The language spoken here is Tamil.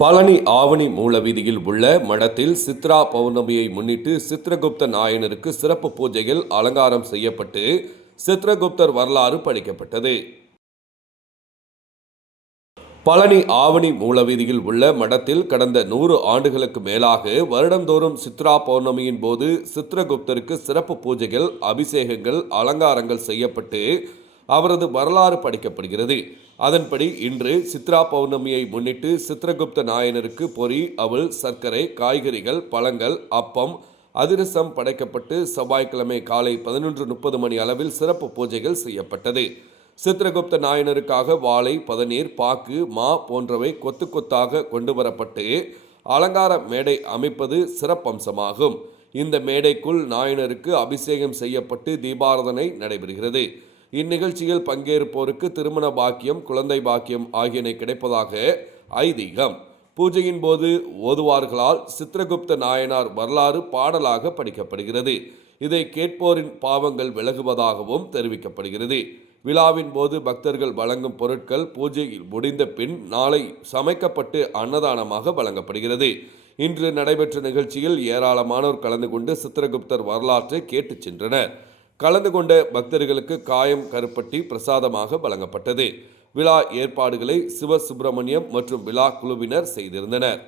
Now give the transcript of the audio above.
பழனி ஆவணி மூலவீதியில் உள்ள மடத்தில் சித்ரா பௌர்ணமியை முன்னிட்டு சித்ரகுப்த நாயனருக்கு சிறப்பு பூஜைகள் அலங்காரம் செய்யப்பட்டு சித்ரகுப்தர் வரலாறு படிக்கப்பட்டது. பழனி ஆவணி மூலவீதியில் உள்ள மடத்தில் கடந்த நூறு ஆண்டுகளுக்கு மேலாக வருடந்தோறும் சித்ரா பௌர்ணமியின் போது சித்ரகுப்தருக்கு சிறப்பு பூஜைகள் அபிஷேகங்கள் அலங்காரங்கள் செய்யப்பட்டு அவரது வரலாறு படிக்கப்படுகிறது. அதன்படி இன்று சித்ரா பௌர்ணமியை முன்னிட்டு சித்ரகுப்த நாயனருக்கு பொறி அவள் சர்க்கரை காய்கறிகள் பழங்கள் அப்பம் அதிரசம் படைக்கப்பட்டு செவ்வாய்க்கிழமை காலை பதினொன்று முப்பது மணி அளவில் சிறப்பு பூஜைகள் செய்யப்பட்டது. சித்ரகுப்த நாயனருக்காக வாழை பதநீர் பாக்கு மா போன்றவை கொத்து கொத்தாக கொண்டு வரப்பட்டு அலங்கார மேடை அமைப்பது சிறப்பம்சமாகும். இந்த மேடைக்குள் நாயனருக்கு அபிஷேகம் செய்யப்பட்டு தீபாராதனை நடைபெறுகிறது. இந்நிகழ்ச்சியில் பங்கேற்போருக்கு திருமண பாக்கியம் குழந்தை பாக்கியம் ஆகியன கிடைப்பதாக ஐதீகம். பூஜையின் போது ஓதுவார்களால் சித்ரகுப்த நாயனார் வரலாறு பாடலாக படிக்கப்படுகிறது. இதை கேட்போரின் பாவங்கள் விலகுவதாகவும் தெரிவிக்கப்படுகிறது. விழாவின் போது பக்தர்கள் வழங்கும் பொருட்கள் பூஜையில் முடிந்த பின் நாளை சமைக்கப்பட்டு அன்னதானமாக வழங்கப்படுகிறது. இன்று நடைபெற்ற நிகழ்ச்சியில் ஏராளமானோர் கலந்து கொண்டு சித்திரகுப்தர் வரலாற்றை கேட்டுச் சென்றனர். கலந்து கொண்ட பக்தர்களுக்கு காயம் கருப்பட்டி பிரசாதமாக வழங்கப்பட்டது. விழா ஏற்பாடுகளை சிவசுப்பிரமணியம் மற்றும் விழா குழுவினர் செய்திருந்தனர்.